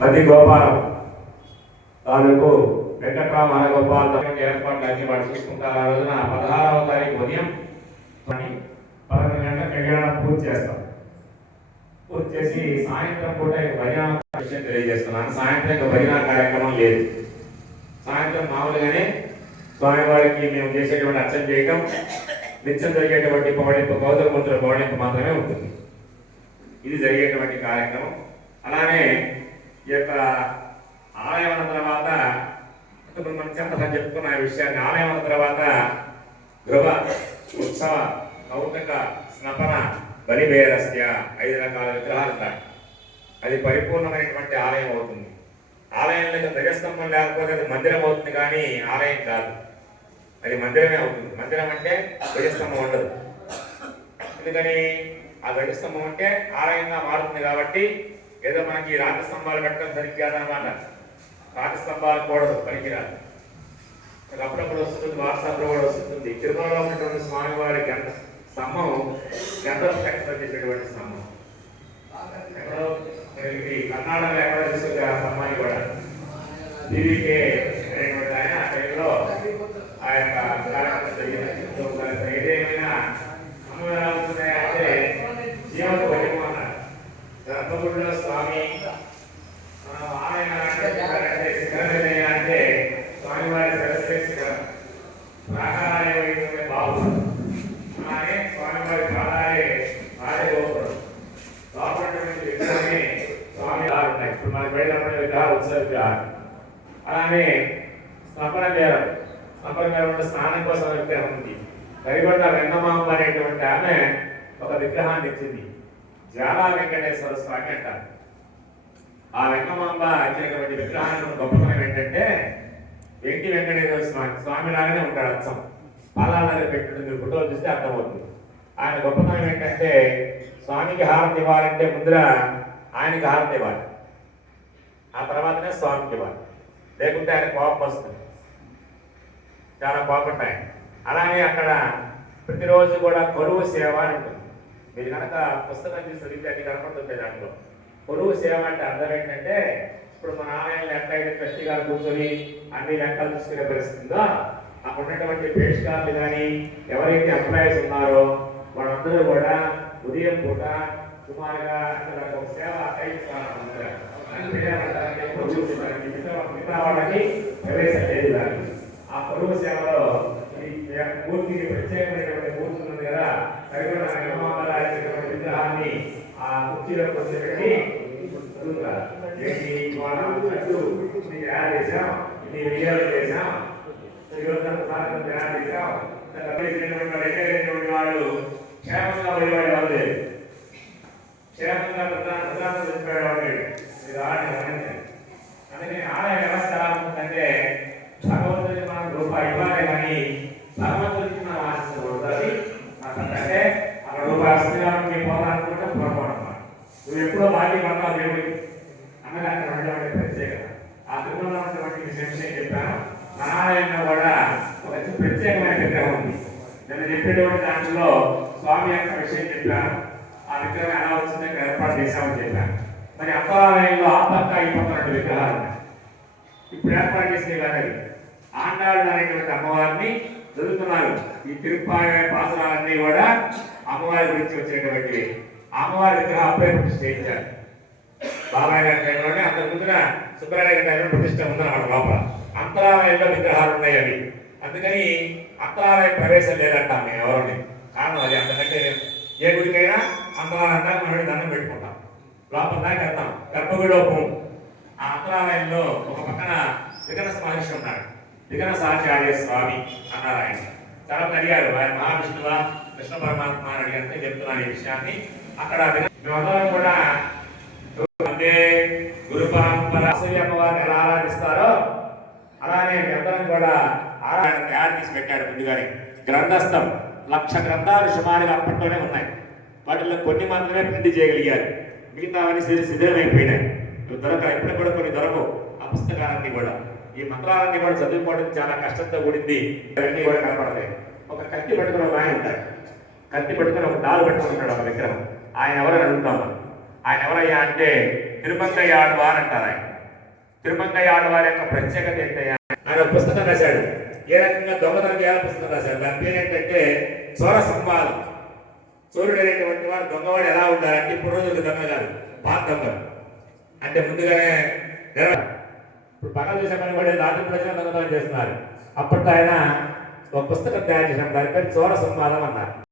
మధ్య గోపాలం తాలూకు వెంకట్రామ హరగోపాల్ ఏర్పాట్లు అన్ని వాడు చూసుకుంటారు. ఆ రోజున 16వ తారీఖు ఉదయం 11 గంటల కళ్యాణం పూర్తి చేస్తాం. పూర్తి చేసి సాయంత్రం పూట భజన విషయం తెలియజేస్తున్నాను. సాయంత్రం ఇంకా భజన కార్యక్రమం లేదు. సాయంత్రం మామూలుగానే స్వామివారికి మేము చేసేటువంటి అర్చన చేయటం, నిత్యం జరిగేటువంటి పౌడింపు గౌతమూర్తుల పౌడింపు మాత్రమే ఉంటుంది. ఇది జరిగేటువంటి కార్యక్రమం. అలానే ఈ యొక్క ఆలయం అన్న తర్వాత మనం చాలా చెప్పుకున్న విషయాన్ని, ఆలయం అన్న తర్వాత గృహ ఉత్సవ కౌతక స్నపన బలిబేరస్య 5 రకాల విగ్రహాలు ఉంటాయి. అది పరిపూర్ణమైనటువంటి ఆలయం అవుతుంది. ఆలయంలో ధ్వజస్తంభం లేకపోతే అది మందిరం అవుతుంది, కానీ ఆలయం కాదు. అది మందిరమే అవుతుంది. మందిరం అంటే ధ్వజస్తంభం ఉండదు. ఎందుకని ఆ ధ్వజస్తంభం అంటే ఆలయంగా మారుతుంది. కాబట్టి ఏదో మనకి రాతి స్తంభాలు పెట్టడం సరిగ్గా అనమాట. రాతి స్తంభాలు కూడదు, పనికిరాదు. అప్పుడప్పుడు వస్తుంది, వాట్సాప్లో కూడా వస్తుంది. తిరుమలలో ఉన్నటువంటి స్వామివారి గంట స్తంభం గంటలు చేసేటువంటి స్తంభం. ఎక్కడో కర్ణాటకలో ఎక్కడో తీసుకొచ్చి ఆ స్తంభాన్ని కూడా దీనికి అనేటువంటి ఆయన ఆ టైంలో ఆ యొక్క కార్యక్రమం జరిగింది. ఏదేమైనా అంటే జీవన భజము అన్నారు. గర్భగుడిలో స్వామి ఆయన అంటే స్వామివారి సరస్వతి ప్రాకారాలయ బాబు అలానే స్వామివారి పాదాలే ఆడే గోపురం లోపల విగ్రహమే స్వామి ఉన్నాయి. ఇప్పుడు మనకి బయటపడే విగ్రహాలు ఉత్సవ విగ్రహాలు. అలానే స్నపన మేరం, స్నపన మేరం స్నానం కోసం విగ్రహం ఉంది. కరిగొండ వెంగమాంబ అనేటువంటి ఆమె ఒక విగ్రహాన్ని ఇచ్చింది. జాలా వెంకటేశ్వర స్వామి అంటారు. ఆ వెంగమాంబ ఇచ్చినటువంటి విగ్రహానికి గొప్పతనం ఏంటంటే వెంకటి వెంకటేశ్వర స్వామి స్వామి లాగానే ఉంటాడు. అచ్చం పాదాలను పెట్టుకుని ఫోటోలు చూస్తే అర్థమవుతుంది. ఆయన గొప్పతనం ఏంటంటే స్వామికి హారతి ఇవ్వాలంటే ముందర ఆయనకి హారతి ఇవ్వాలి, ఆ తర్వాతనే స్వామికి ఇవ్వాలి. లేకుంటే ఆయన కోపం వస్తుంది, చాలా కోపం ఆయన. అలానే అక్కడ ప్రతిరోజు కూడా కొరువు సేవ అని ఉంటుంది. మీరు కనుక పుస్తకం తీసి చదివితే అది కనపడుతుంది. దాంట్లో కొరువు సేవ అంటే అర్థం ఏంటంటే ఇప్పుడు మన ఆలయంలో ఎట్లయితే ట్రస్టీ గారు కూర్చొని అన్ని లెక్కలు చూసుకునే పరిస్థితుందో అక్కడ ఉన్నటువంటి పేష్కార్లు కానీ ఎవరైతే ఎంప్లాయీస్ ఉన్నారో వాళ్ళందరూ కూడా ఉదయం పూట సుమారుగా ఒక సేవ మిగతా వాళ్ళకి ప్రవేశం లేదు. దాన్ని ఆ పొరుగు సేవలో పూర్తికి ప్రత్యేకమైనటువంటి పూర్తి ఉంది కదా. కరిగొండ వెంగమాంబ విగ్రహాన్ని ఆ కుర్చీలో కూర్చోబెట్టి తయారు చేసాం, ఇది విజయాలు చేసాం, తయారు చేసాం. వాళ్ళు క్షేమంగా వెళ్ళేవాడు వాళ్ళు లేదు, క్షేమంగా ప్రధాన చెప్పేవాడు లేదు. ఇది అందుకని ఆలయ వ్యవస్థ ఎలా ఉంటుందంటే భగవంతుడికి మనం రూపాయి ఇవ్వాలి, కానీ భగవంతుడికి మనం ఆశించకూడదు. అది అంటే అక్కడ రూపాయి వస్తుంది కాబట్టి మేము పోవాలనుకుంటే పొరపాటు. నువ్వు ఎప్పుడో బాధ్యత పడతావు దేవుడికి అన్నది అక్కడ ఉన్నటువంటి ప్రత్యేకత. ఆ తిరుమలలో ఉన్నటువంటి విషయం చెప్పాను. మన ఆలయంలో కూడా ఒక ప్రత్యేకమైన విగ్రహం ఉంది. నేను చెప్పేటువంటి దాంట్లో స్వామి యొక్క విషయం చెప్పాను. ఆ విగ్రహం ఎలా వచ్చిందో ఇక్కడ ఏర్పాటు చేశామని చెప్పాను. మరి అంతరాలయంలో ఆ పక్క ఈ పక్క రెండు విగ్రహాలు ఉన్నాయి. ఇప్పుడు ఏర్పాటు చేసిన కానీ ఆండాళ్ళు అనేటువంటి అమ్మవారిని చదువుతున్నారు. ఈ తిరుప్పాయ పాసరాలన్నీ కూడా అమ్మవారి గురించి వచ్చేటువంటివి. అమ్మవారి విగ్రహం అప్పుడే ప్రతిష్ఠ చేయించారు. బాబాయ్ గారి టైంలోనే అంతకు ముందున సుబ్రహ్మణ్య టైంలో ప్రతిష్ట ఉందన్నమాట. లోపల అంతరాలయంలో విగ్రహాలు ఉన్నాయి అవి. అందుకని అంతరాలయ ప్రవేశం లేదంటాం మేము ఎవరిని. కారణం అది. అంతకంటే ఏ గుడికైనా అంతరాలయం అంటాం, మనం దండం పెట్టుకుంటాం, లోపల దాకా వెళ్తాం, గర్భగుడిలో పోం. ఆ అంతరాలయంలో ఒక పక్కన విఘ్నస మహర్షి ఉన్నాడు. విఘ్నసాచార్య స్వామి అన్నారు. ఆయన చాలా అడిగారు, ఆయన మహావిష్ణువా కృష్ణ పరమాత్మ అని అడిగితే చెప్తున్నాను ఈ విషయాన్ని. అక్కడ మేమందరం కూడా అంటే గురు పరంపర అమ్మవారిని ఎలా ఆరాధిస్తారో అలానే అందరం కూడా ఆరాధన తయారు చేసి పెట్టాడు. ముందుగానే గ్రంథస్థం 1,00,000 గ్రంథాలు సుమారుగా అప్పట్లోనే ఉన్నాయి. వాటిల్లో కొన్ని మాత్రమే ప్రింట్ చేయగలిగారు. మిగతావన్నీ శిథిలమైపోయినాయి. ఎప్పుడు కూడా కొన్ని దొరకవు. ఆ పుస్తకాలన్నీ కూడా ఈ మంత్రాలన్నీ కూడా చదువుకోవడం చాలా కష్టంతో కూడింది. అవన్నీ కూడా కనపడతాయి. ఒక కత్తి పట్టుకుని ఒక ఆయన ఉంటాడు. కత్తి పట్టుకుని ఒక డాలు పెట్టుకుంటున్నాడు ఒక విగ్రహం. ఆయన ఎవరైనా అడుగుతాం. ఆయన ఎవరయ్యా అంటే తిరుమంగయ్య ఆళ్వార్ అంటారు. ఆయన తిరుమంగయ్య ఆళ్వార్ యొక్క ప్రత్యేకత ఏంటయ్యా, ఆయన ఒక పుస్తకం రాశాడు. ఏ రకంగా దొంగతనం చేయాలని పుస్తకం రాశాడు. దాని పేరు ఏంటంటే చోర సంవాదం. చోరుడు అనేటువంటి వాడు దొంగవాడు ఎలా ఉండాలంటే, ఇప్పుడు రోజులు దొంగ కాదు, పాత దొంగలు అంటే ముందుగానే ఇప్పుడు పగలు చేసే పని కూడా రాత్రి ప్రజలు దొంగతనం చేస్తున్నారు. అప్పట్లో ఆయన ఒక పుస్తకం తయారు చేసిన దాని పేరు చోర సంవాదం అన్నారు.